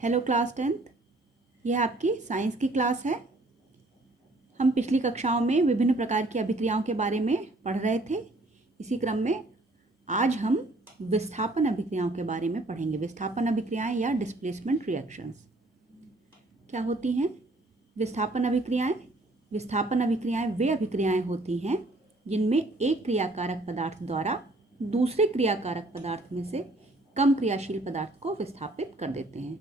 Hello class 10th। यह आपकी science की क्लास है। हम पिछली कक्षाओं में विभिन्न प्रकार की अभिक्रियाओं के बारे में पढ़ रहे थे। इसी क्रम में आज हम विस्थापन अभिक्रियाओं के बारे में पढ़ेंगे। विस्थापन अभिक्रियाएं या डिस्प्लेसमेंट रिएक्शंस क्या होती हैं? विस्थापन अभिक्रियाएं वे अभिक्रियाएं होती हैं जिनमें एक क्रियाकारक पदार्थ द्वारा दूसरे क्रियाकारक पदार्थ में से कम क्रियाशील पदार्थ को विस्थापित कर देते हैं।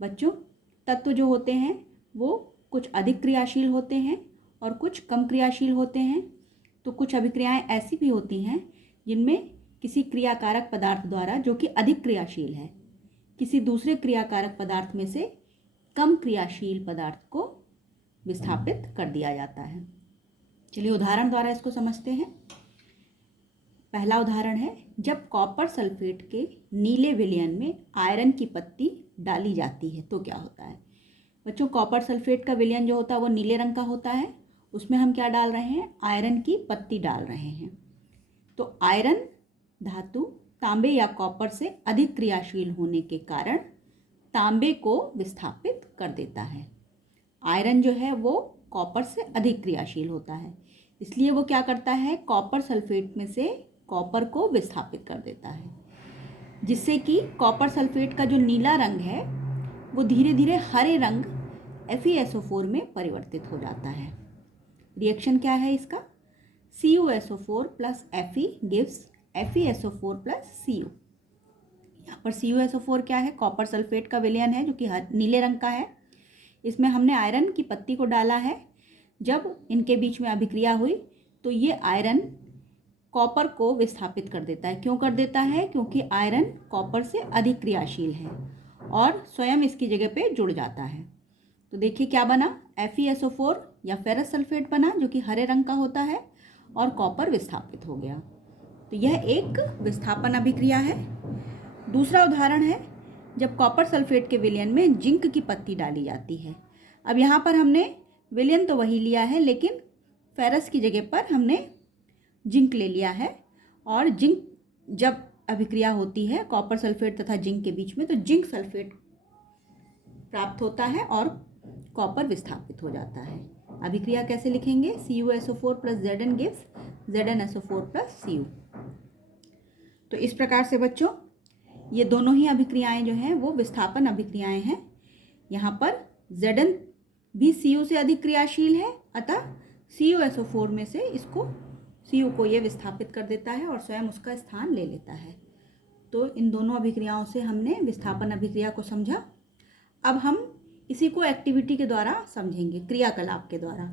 बच्चों, तत्व जो होते हैं वो कुछ अधिक क्रियाशील होते हैं और कुछ कम क्रियाशील होते हैं। तो कुछ अभिक्रियाएं ऐसी भी होती हैं जिनमें किसी क्रियाकारक पदार्थ द्वारा, जो कि अधिक क्रियाशील है, किसी दूसरे क्रियाकारक पदार्थ में से कम क्रियाशील पदार्थ को विस्थापित कर दिया जाता है। चलिए उदाहरण द्वारा इसको समझते हैं। पहला उदाहरण है, जब कॉपर सल्फेट के नीले विलयन में आयरन की पत्ती डाली जाती है तो क्या होता है? बच्चों, कॉपर सल्फेट का विलयन जो होता है वो नीले रंग का होता है। उसमें हम क्या डाल रहे हैं? आयरन की पत्ती डाल रहे हैं। तो आयरन धातु तांबे या कॉपर से अधिक क्रियाशील होने के कारण तांबे को विस्थापित कर देता है। आयरन जो है वो कॉपर से अधिक क्रियाशील होता है, इसलिए वो क्या करता है? कॉपर सल्फेट में से कॉपर को विस्थापित कर देता है, जिससे कि कॉपर सल्फेट का जो नीला रंग है वो धीरे धीरे हरे रंग FeSO4 में परिवर्तित हो जाता है। रिएक्शन क्या है इसका? CuSO4 plus Fe gives FeSO4 plus Cu। यहाँ पर CuSO4 क्या है? कॉपर सल्फेट का विलयन है जो कि नीले रंग का है। इसमें हमने आयरन की पत्ती को डाला है। जब इनके बीच में अभिक्रिया हुई तो ये आयरन कॉपर को विस्थापित कर देता है। क्यों कर देता है? क्योंकि आयरन कॉपर से अधिक क्रियाशील है और स्वयं इसकी जगह पे जुड़ जाता है। तो देखिए क्या बना? FeSO4 या फेरस सल्फेट बना जो कि हरे रंग का होता है और कॉपर विस्थापित हो गया। तो यह एक विस्थापन अभिक्रिया है। दूसरा उदाहरण है, जब कॉपर सल्फेट के विलयन में जिंक की पत्ती डाली जाती है। अब यहाँ पर हमने विलयन तो वही लिया है, लेकिन फेरस की जगह पर हमने जिंक ले लिया है। और जिंक जब अभिक्रिया होती है कॉपर सल्फेट तथा जिंक के बीच में, तो जिंक सल्फेट प्राप्त होता है और कॉपर विस्थापित हो जाता है। अभिक्रिया कैसे लिखेंगे? CuSO4 plus Zn gives ZnSO4 plus Cu। तो इस प्रकार से बच्चों ये दोनों ही अभिक्रियाएं जो हैं वो विस्थापन अभिक्रियाएं हैं। यहाँ पर Zn भी Cu से अधिक क्रियाशील है, अतः CuSO4 में से Cu को ये विस्थापित कर देता है और स्वयं उसका स्थान ले लेता है। तो इन दोनों अभिक्रियाओं से हमने विस्थापन अभिक्रिया को समझा। अब हम इसी को एक्टिविटी के द्वारा समझेंगे, क्रियाकलाप के द्वारा।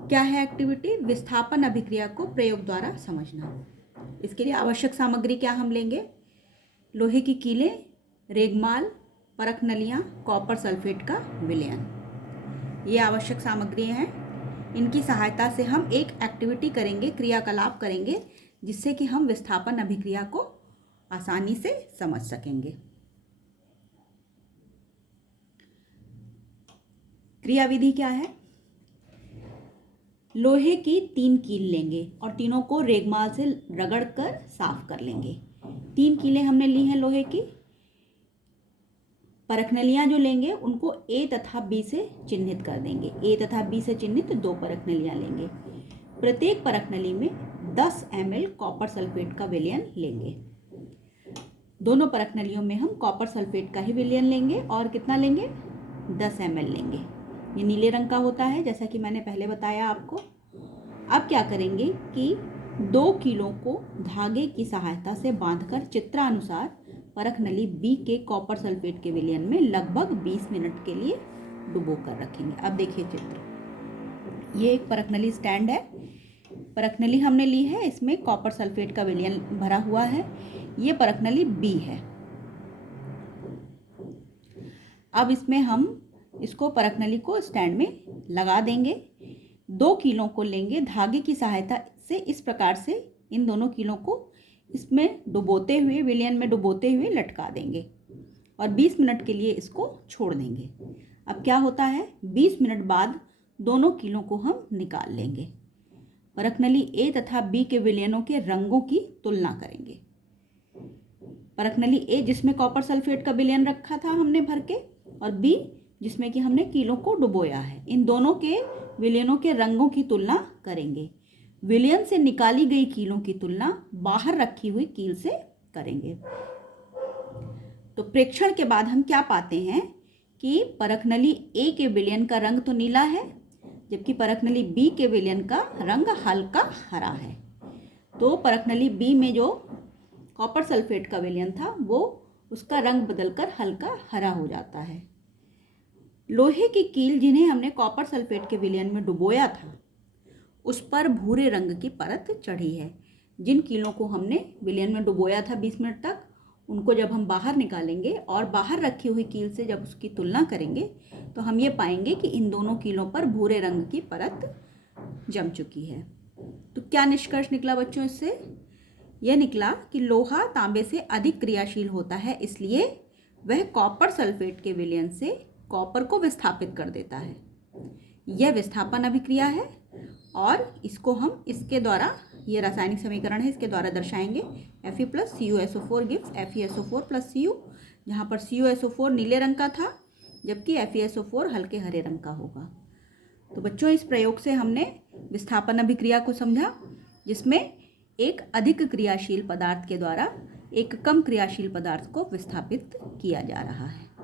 क्या है एक्टिविटी? विस्थापन अभिक्रिया को प्रयोग द्वारा समझना। इसके लिए आवश्यक सामग्री क्या हम लेंगे? लोहे की कीलें, रेगमाल, परख नलियाँ, कॉपर सल्फेट का विलयन, ये आवश्यक सामग्री हैं। इनकी सहायता से हम एक एक्टिविटी करेंगे, क्रियाकलाप करेंगे, जिससे कि हम विस्थापन अभिक्रिया को आसानी से समझ सकेंगे। क्रियाविधि क्या है? लोहे की 3 कील लेंगे और तीनों को रेगमाल से रगड़कर साफ कर लेंगे। 3 कीलें हमने ली हैं लोहे की। परखनलियाँ जो लेंगे उनको A तथा B से चिन्हित कर देंगे। A तथा B से चिन्हित 2 परखनलियाँ लेंगे। प्रत्येक परखनली में 10 ml कॉपर सल्फेट का विलयन लेंगे। दोनों परखनलियों में हम कॉपर सल्फेट का ही विलयन लेंगे और कितना लेंगे? 10 ml लेंगे। ये नीले रंग का होता है जैसा कि मैंने पहले बताया आपको। अब क्या करेंगे कि 2 कीलों को धागे की सहायता से बांधकर चित्रानुसार परखनली B के कॉपर सल्फेट के विलयन में लगभग 20 मिनट के लिए डुबो कर रखेंगे। अब देखिए चित्र, ये एक परखनली स्टैंड है। परखनली हमने ली है, इसमें कॉपर सल्फेट का विलयन भरा हुआ है। ये परखनली B है। अब इसमें हम इसको परखनली को स्टैंड में लगा देंगे। 2 कीलों को लेंगे, धागे की सहायता से इस प्रकार से इन दोनों कीलों को इसमें डुबोते हुए, विलयन में डुबोते हुए लटका देंगे और 20 मिनट के लिए इसको छोड़ देंगे। अब क्या होता है? 20 मिनट बाद दोनों कीलों को हम निकाल लेंगे। परखनली A तथा B के विलयनों के रंगों की तुलना करेंगे। परख नली ए जिसमें कॉपर सल्फेट का विलयन रखा था हमने भर के, और बी जिसमें कि हमने कीलों को डुबोया है। इन दोनों के विलयनों के रंगों की तुलना करेंगे। विलयन से निकाली गई कीलों की तुलना बाहर रखी हुई कील से करेंगे। तो प्रेक्षण के बाद हम क्या पाते हैं कि परख नली ए के विलयन का रंग तो नीला है, जबकि परख नली बी के विलयन का रंग हल्का हरा है। तो परख नली बी में जो कॉपर सल्फेट का विलयन था वो उसका रंग बदलकर हल्का हरा हो जाता है। लोहे की कील जिन्हें हमने कॉपर सल्फेट के विलयन में डुबोया था उस पर भूरे रंग की परत चढ़ी है। जिन कीलों को हमने विलयन में डुबोया था 20 मिनट तक, उनको जब हम बाहर निकालेंगे और बाहर रखी हुई कील से जब उसकी तुलना करेंगे तो हम ये पाएंगे कि इन दोनों कीलों पर भूरे रंग की परत जम चुकी है। तो क्या निष्कर्ष निकला बच्चों इससे? यह निकला कि लोहा तांबे से अधिक क्रियाशील होता है, इसलिए वह कॉपर सल्फेट के विलयन से कॉपर को विस्थापित कर देता है। यह विस्थापन अभिक्रिया है और इसको हम इसके द्वारा, ये रासायनिक समीकरण है, इसके द्वारा दर्शाएंगे। Fe plus CuSO4 gives FeSO4 plus Cu, जहाँ पर CuSO4 नीले रंग का था जबकि FeSO4 हल्के हरे रंग का होगा। तो बच्चों इस प्रयोग से हमने विस्थापन अभिक्रिया को समझा, जिसमें एक अधिक क्रियाशील पदार्थ के द्वारा एक कम क्रियाशील पदार्थ को विस्थापित किया जा रहा है।